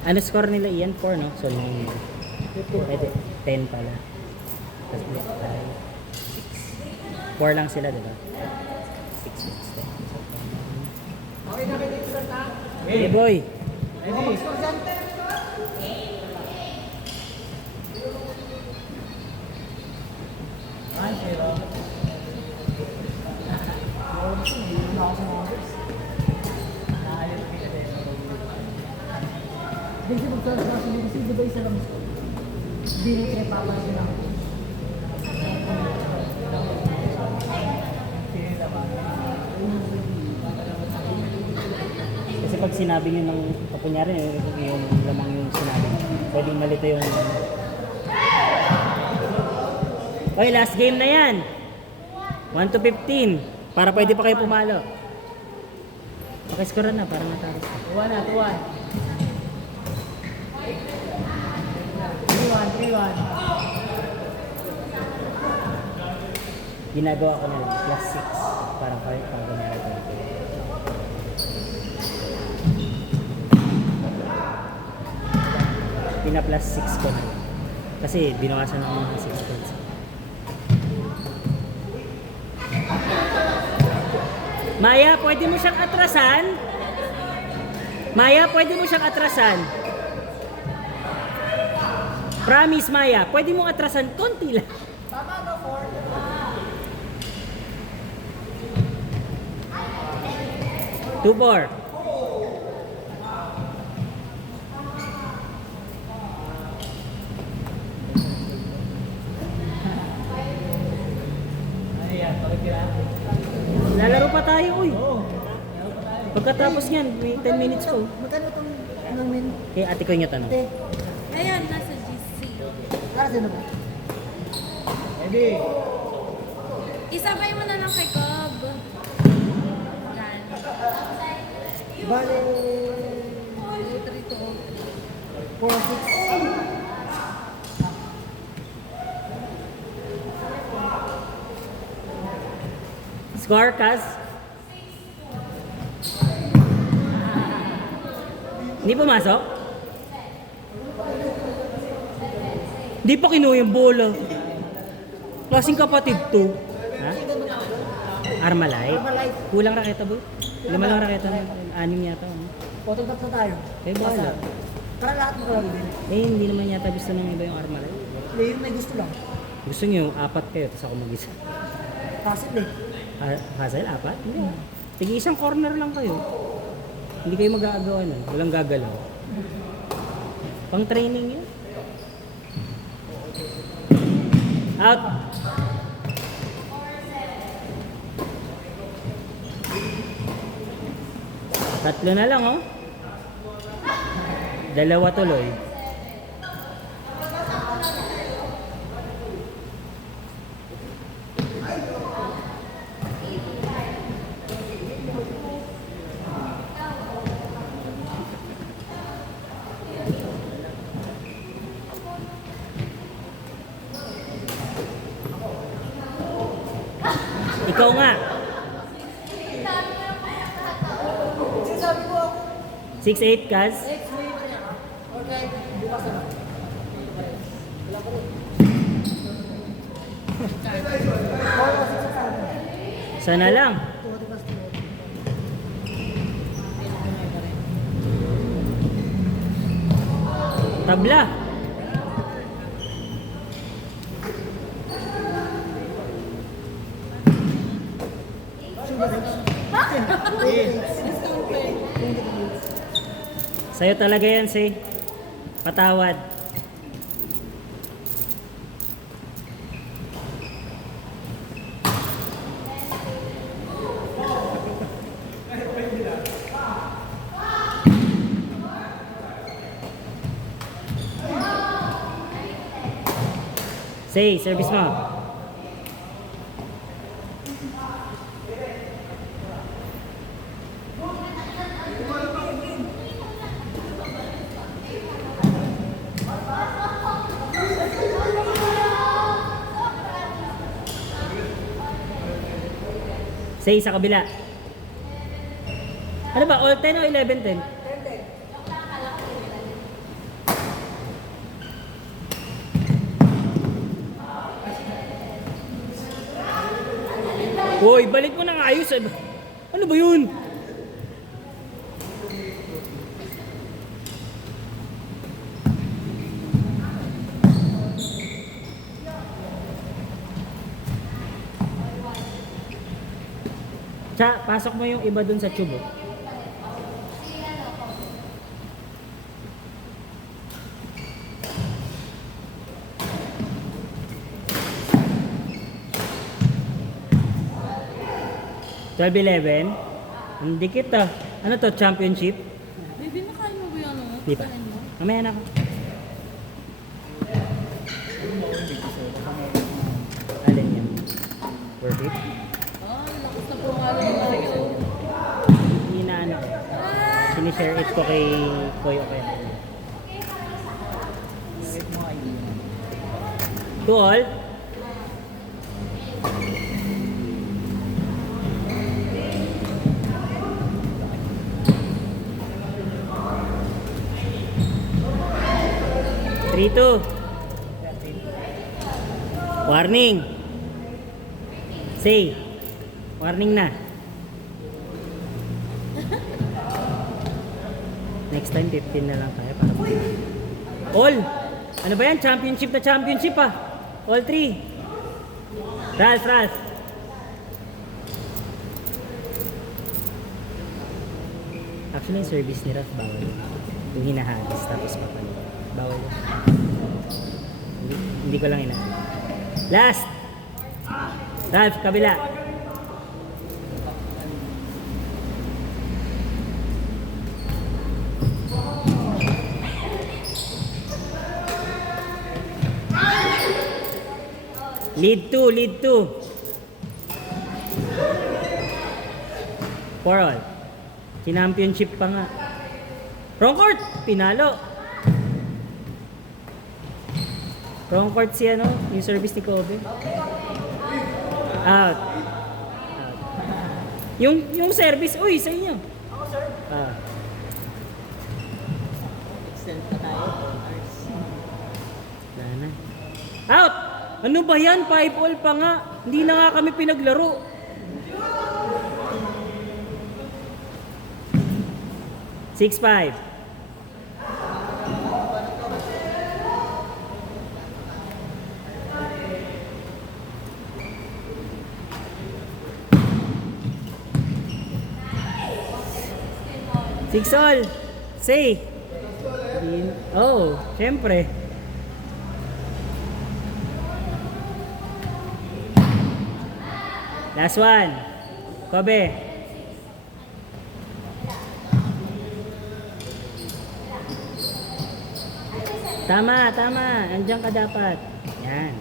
Ano score nila Ian? 4, no? So, 9. Pwede. 10 pala. Tapos 5, 6. 4 lang sila, diba? 6, 6, 10. So, Okay na kayo dito sa ta? hey, boy! Ready? One, zero. Hindi magsasabi sa kasi di ba isa lang gusto? Hindi na pinapapasya lang. Kasi pag sinabi nyo ng, kunyari yung lamang yung sinabi, pwedeng malito yung... Okay, last game na yan. 1 to 15. Para pwede pa kayo pumalo. Okay, score na para matapos. 2-1 na, 2-1. 3-1, 3-1. Ginagawa ko na lang, plus 6. Parang kayo, pang kunyari ko. Pina-plus 6 ko na. Kasi binawasan ako ng 6 points. Maya, pwede mo siyang atrasan? Maya, pwede mo siyang atrasan? Promise, Maya, pwede mo atrasan konti lang. Tama ka, 2-4. Ayan, pagkira. Lalaro pa tayo, uy. Oo. Meron pa tayo. Pagkatapos niyan, may 10 minutes po. Magkano itong namin? Eh, ate ko yung tanong. Ate, Ayan, nasa GC. kasi na ba? Ready? Isabay mo na lang kay Cobb. Yan. Bale, 4, 6. Score, Kaz? Hindi pumasok? Hindi pa kinuha yung bola. Klaseng kapatid to. Ha? Armalite? Kulang raketa, boy. 5 lang raketa. 6 yata. Photograph na tayo. Eh, bahala. Para lahat mo kalaro din. Eh, hindi naman yata gusto ng iba yung Armalite. Hindi, yung may gusto lang. Gusto niyo, 4 kayo, tapos ako mag-isa. Kasi hindi. Hazel, 4? Hindi. Tige isang corner lang kayo. Hindi kayo mag-aagawa nun. Walang gagalaw. Pang training yun. Out! Tatlo na lang, oh. 2 tuloy. Ikaw nga. Sinasabi ko ako. 6-8, Kaz. Okay, bukas na. Wala ko rin. Sana lang. Tabla. Sa'yo talaga yan, si patawad. Say, service mo. Say sa kabila. Ano ba? All 10 o 11-10? 10. Hoy, balik mo ng ayos. Ano ba yun? Pasok mo yung iba dun sa tube. Oh. Twelve 11. Ang dikit ah. Ano to? Championship? Baby, nakain mo ba yung ano? Di pa. Kain mo? Mamaya na ako. Alin yan? Worth it? Ah, lakas na pumalo ng Mario. Hindi na ano. Sinishare it ko kay Koyo kaya. To all? Three, two. Warning. Say. Warning na. Next time 15 na lang tayo para all. Ano ba yan? Championship na championship ah. All three. Ralph. Actually, yung service ni Ralph bawal. Yung hinahagis tapos papalit. Bawal yun. Hindi ko lang inaano. Last! Ralph, kabila. Lead 2. For all. Championship pa nga. Wrong court! Pinalo. Wrong court si ano, yung service ni Kobe. Out. Yung service, uy, sa inyo. Ako, sir. Extend pa tayo. Wala na. Out! Ano ba yan? 5-all pa nga. Hindi na nga kami pinaglaro. Six, 5. Six all. Say. Oh, syempre. Last one. Kobe. Tama. Andiyan ka dapat. Yan.